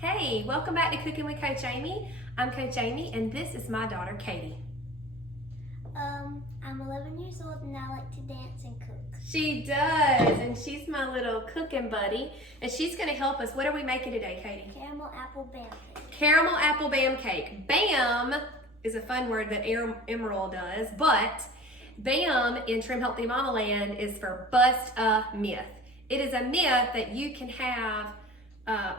Hey, welcome back to Cooking with Coach Amy. I'm Coach Amy and this is my daughter Katie. I'm 11 years old and I like to dance and cook. She does, and she's my little cooking buddy, and she's going to help us. What are we making today, Katie? Caramel apple bam cake. Caramel apple bam cake. Bam is a fun word that Emerald does, but bam in Trim Healthy Mama Land is for bust a myth. It is a myth that you can have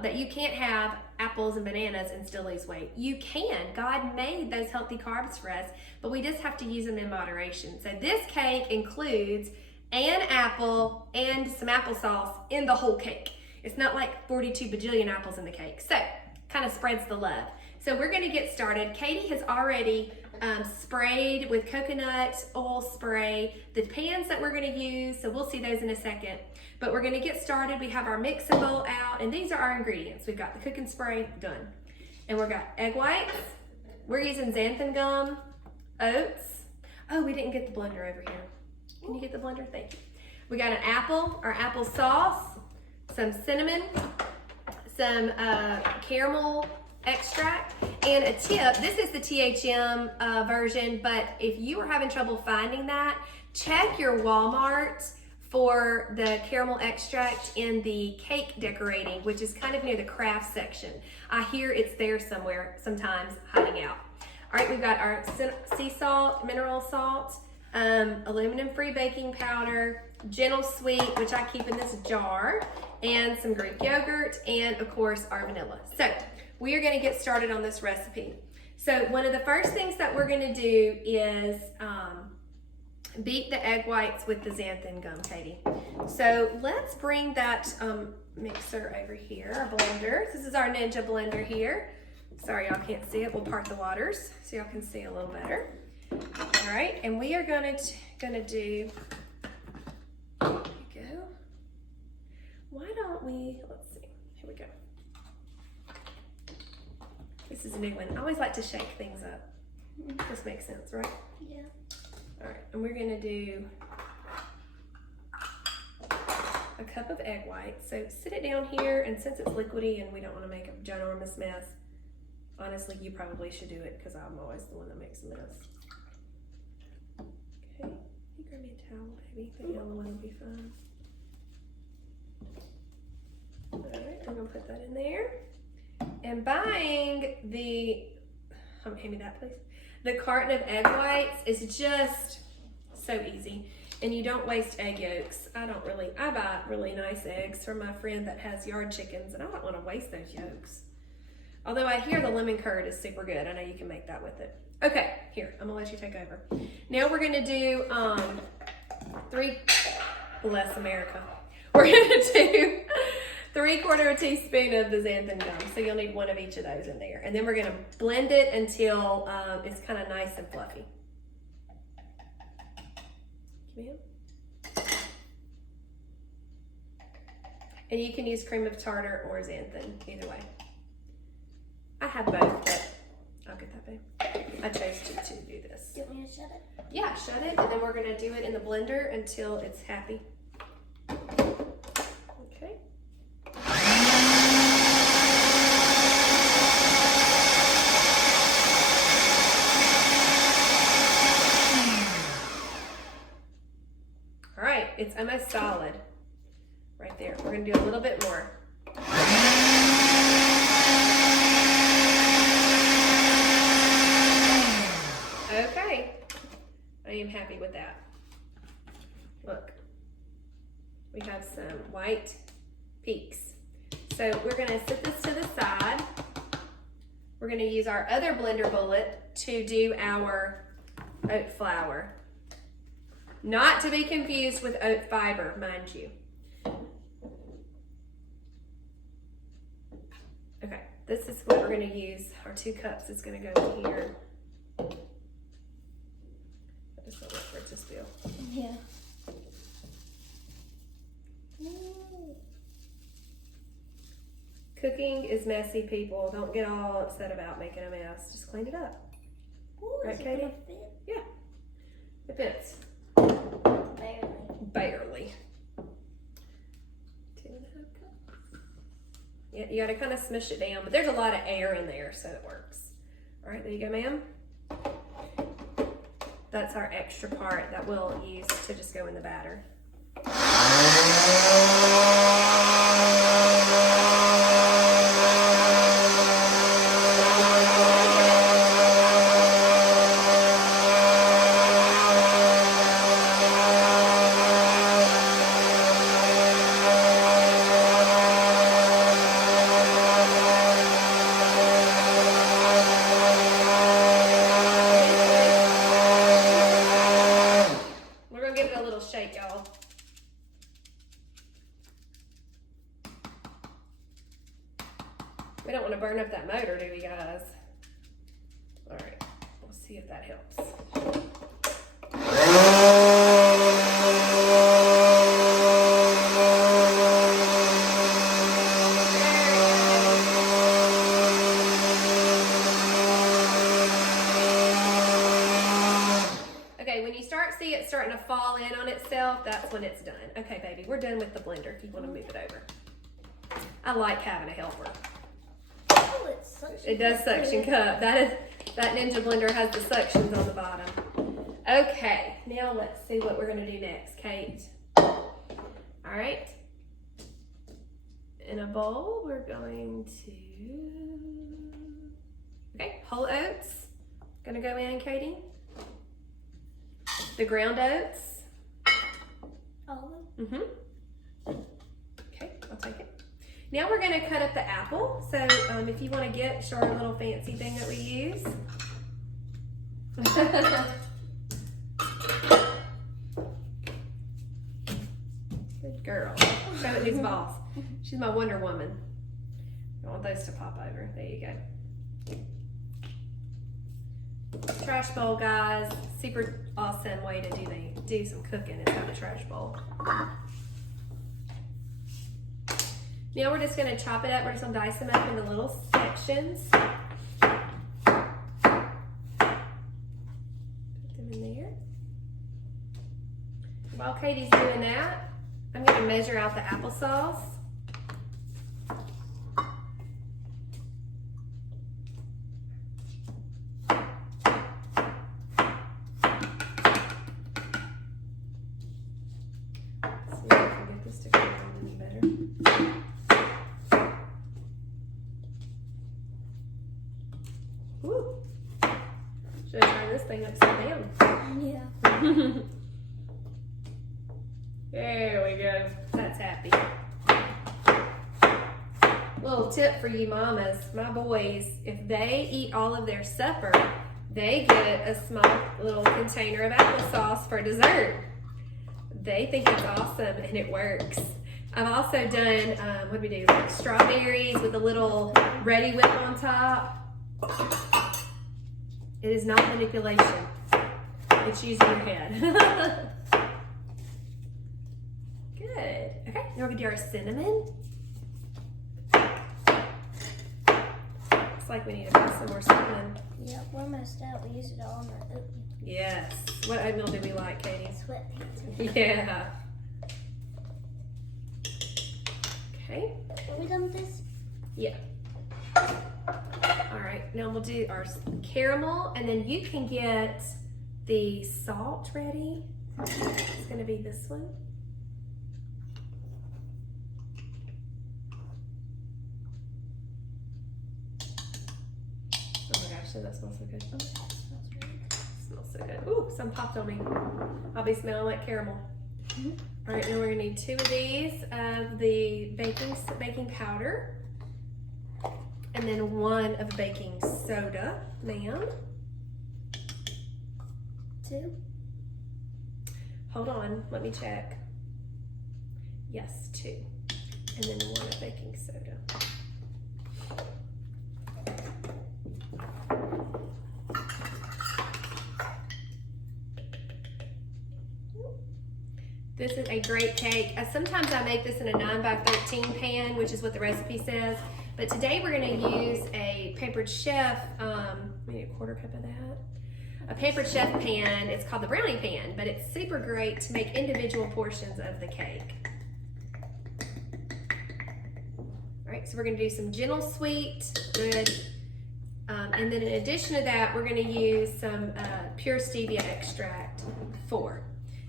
that you can't have apples and bananas and still lose weight. You can. God made those healthy carbs for us, but we just have to use them in moderation. So this cake includes an apple and some applesauce in the whole cake. It's not like 42 bajillion apples in the cake. So kind of spreads the love. So we're going to get started. Katie has already sprayed with coconut oil spray the pans that we're going to use, so we'll see those in a second. But we're going to get started. We have our mixing bowl out, and these are our ingredients. We've got the cooking spray, done. And we've got egg whites. We're using Xanthan Gum, oats. Oh, we didn't get the blender over here. Can you get the blender? Thank you. We got an apple, our apple sauce, some cinnamon, some caramel extract, and a tip. This is the THM version, but if you are having trouble finding that, check your Wal-Mart for the caramel extract in the cake decorating, which is kind of near the craft section. I hear it's there somewhere, sometimes hiding out. All right, we've got our sea salt, mineral salt, aluminum-free baking powder, gentle sweet, which I keep in this jar, and some Greek yogurt, and of course our vanilla. So we are gonna get started on this recipe. So one of the first things that we're gonna do is beat the egg whites with the Xanthan Gum, Katie. So let's bring that mixer over here, our blender. This is our Ninja blender here. Sorry, y'all can't see it. We'll part the waters so y'all can see a little better. All right, and we are gonna do, there you go. Why don't we, let's see, here we go. This is a new one. I always like to shake things up. This makes sense, right? Yeah. All right, and we're gonna do a cup of egg whites. So sit it down here, and since it's liquidy and we don't wanna make a ginormous mess, honestly, you probably should do it because I'm always the one that makes a mess. Okay, you grab me a towel, baby. The yellow one will be fine. All right, I'm gonna put that in there. And buying the, hand me that please. The carton of egg whites is just so easy. And you don't waste egg yolks. I buy really nice eggs from my friend that has yard chickens, and I don't want to waste those yolks. Although I hear the lemon curd is super good. I know you can make that with it. Okay, here, I'm gonna let you take over. Now we're gonna do bless America. We're gonna do 3/4 teaspoon of the Xanthan Gum. So you'll need one of each of those in there. And then we're gonna blend it until it's kind of nice and fluffy. And you can use cream of tartar or xanthan, either way. I have both, but I'll get that babe. I chose to do this. You want me to shut it? Yeah, shut it, and then we're gonna do it in the blender until it's happy. Okay. All right, it's almost solid right there. We're gonna do a little bit more. Okay, I am happy with that. Look, we have some white peaks. So we're gonna set this to the side. We're gonna use our other blender bullet to do our oat flour. Not to be confused with oat fiber, mind you. Okay, this is what we're gonna use. Our 2 cups is gonna go in here. I just don't want for it to spill. Yeah. Cooking is messy, people. Don't get all upset about making a mess. Just clean it up. Ooh, Right, is it Katie? gonna fit? Yeah, it fits. Barely. Barely. 2.5 cups. You gotta kind of smush it down, but there's a lot of air in there, so it works. All right, there you go, ma'am. That's our extra part that we'll use to just go in the batter. Shake, y'all. We don't want to burn up that motor, do we, guys? All right, we'll see if that helps. See it starting to fall in on itself, that's when it's done. Okay, baby, we're done with the blender if you want to move it over. I like having a helper. Oh, it's suction. It does suction cup. That Ninja blender has the suctions on the bottom. Okay, now let's see what we're going to do next, Kate. All right. In a bowl, we're going to... Okay, whole oats. Gonna go in, Katie. The ground oats. All of them? Okay, I'll take it. Now we're gonna cut up the apple. So if you wanna get our little fancy thing that we use. Good girl. Show it these balls. She's my Wonder Woman. I want those to pop over. There you go. Trash bowl, guys. Super awesome way to do some cooking is have a trash bowl. Now we're just going to chop it up. We're just going to dice them up into little sections. Put them in there. While Katie's doing that, I'm going to measure out the applesauce. Should I turn this thing upside down? Yeah. There we go. That's happy. Little tip for you mamas. My boys, if they eat all of their supper, they get a small little container of applesauce for dessert. They think it's awesome and it works. I've also done, what do we do? Like strawberries with a little Ready Whip on top. It is not manipulation. It's using your head. Good. Okay, now we're gonna do our cinnamon. Looks like we need to put some more cinnamon. Yep, we're almost out. We used it all in our oatmeal. Yes. What oatmeal do we like, Katie? Sweatpants. Yeah. Okay. Are we done with this? Yeah. All right, now we'll do our caramel, and then you can get the salt ready. It's gonna be this one. Oh my gosh, that smells so good. Oh, that smells really good. Smells so good. Ooh, some popped on me. I'll be smelling like caramel. All right, now we're gonna need 2 of these of the baking powder. And then 1 of baking soda, ma'am. 2. Hold on, let me check. Yes, 2. And then 1 of baking soda. This is a great cake. Sometimes I make this in a 9x13 pan, which is what the recipe says. But today we're going to use a pampered chef, maybe a 1/4 cup of that. A pampered chef pan. It's called the brownie pan, but it's super great to make individual portions of the cake. All right, so we're gonna do some gentle sweet, good. And then in addition to that, we're gonna use some pure stevia extract, 4.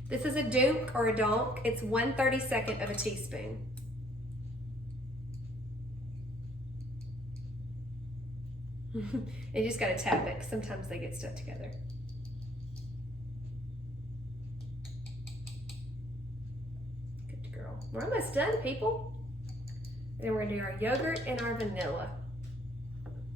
This is a dunk or a donk. It's 1/32 of a teaspoon. And you just gotta tap it, 'cause sometimes they get stuck together. Good girl. We're almost done, people. Then we're gonna do our yogurt and our vanilla.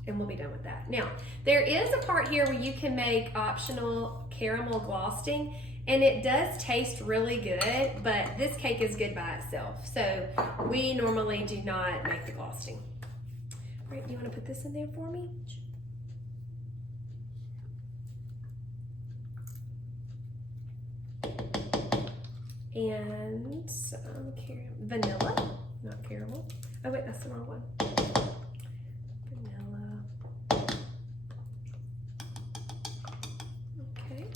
And we'll be done with that. Now, there is a part here where you can make optional caramel glosting, and it does taste really good, but this cake is good by itself. So we normally do not make the glosting. All right, do you want to put this in there for me? And some vanilla, not caramel. Oh wait, that's the wrong one. Vanilla. Okay.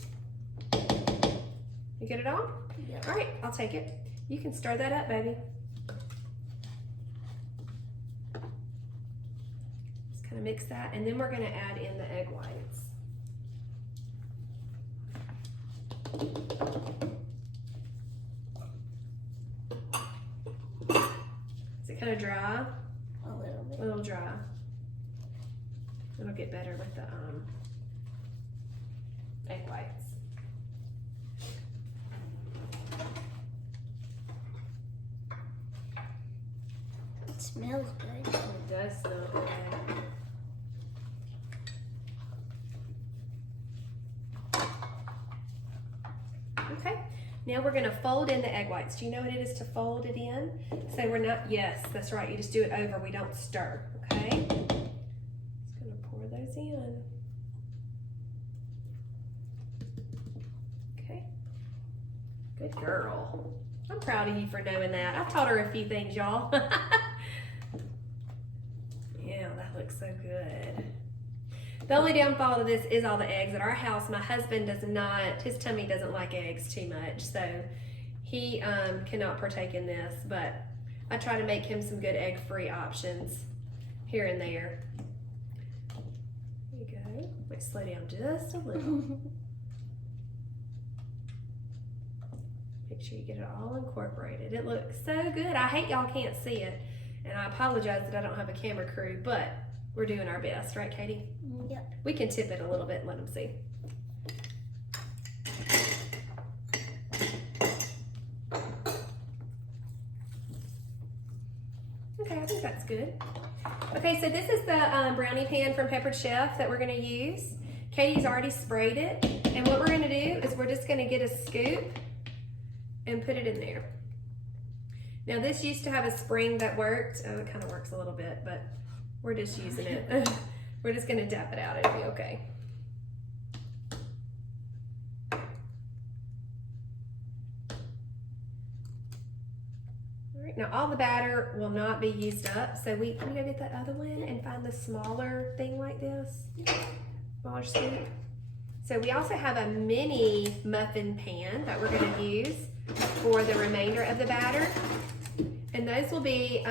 You get it all? Yeah. All right, I'll take it. You can stir that up, baby. Just kind of mix that, and then we're going to add in the egg whites. Is it kind of dry? A little bit. A little dry. It'll get better with the egg whites. It smells good. It does smell good. Okay, now we're gonna fold in the egg whites. Do you know what it is to fold it in? So we're not, yes, that's right, you just do it over, we don't stir, okay? Just gonna pour those in. Okay, good girl. I'm proud of you for knowing that. I've taught her a few things, y'all. Yeah, that looks so good. The only downfall of this is all the eggs. At our house, my husband does not, his tummy doesn't like eggs too much, so he cannot partake in this, but I try to make him some good egg-free options here and there. There you go. Wait, slow down just a little. Make sure you get it all incorporated. It looks so good. I hate y'all can't see it, and I apologize that I don't have a camera crew, but we're doing our best, right, Katie? Yep. We can tip it a little bit and let them see. Okay, I think that's good. Okay, so this is the brownie pan from Peppered Chef that we're gonna use. Katie's already sprayed it, and what we're gonna do is we're just gonna get a scoop and put it in there. Now this used to have a spring that worked. Oh, it kind of works a little bit, but we're just using it. We're just gonna dab it out, it'll be okay. All right, now all the batter will not be used up, so can we go get that other one and find the smaller thing like this? Smaller scoop. So we also have a mini muffin pan that we're gonna use for the remainder of the batter. And those will be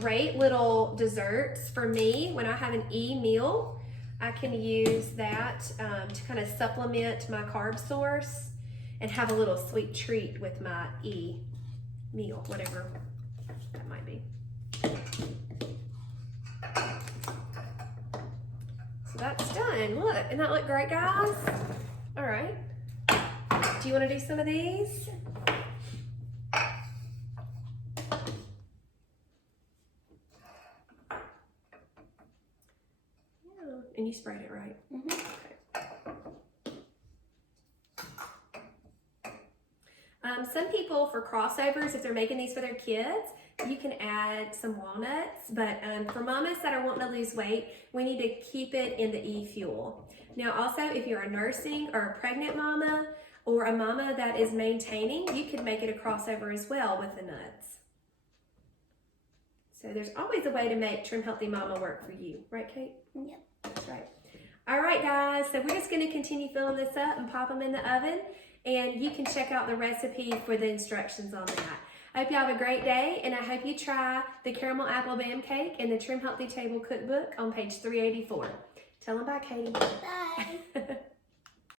great little desserts for me when I have an e-meal. I can use that to kind of supplement my carb source and have a little sweet treat with my e-meal, whatever that might be. So that's done. Look, doesn't that look great, guys? All right. Do you want to do some of these? And you sprayed it, right? Mm-hmm. Okay. Some people, for crossovers, if they're making these for their kids, you can add some walnuts. But for mamas that are wanting to lose weight, we need to keep it in the e-fuel. Now, also, if you're a nursing or a pregnant mama or a mama that is maintaining, you could make it a crossover as well with the nuts. So there's always a way to make Trim Healthy Mama work for you. Right, Kate? Yep. That's right. All right, guys, so we're just going to continue filling this up and pop them in the oven, and you can check out the recipe for the instructions on that. I hope you have a great day, and I hope you try the caramel apple bam cake in the Trim Healthy Table cookbook on page 384. Tell them bye, Katie. Bye.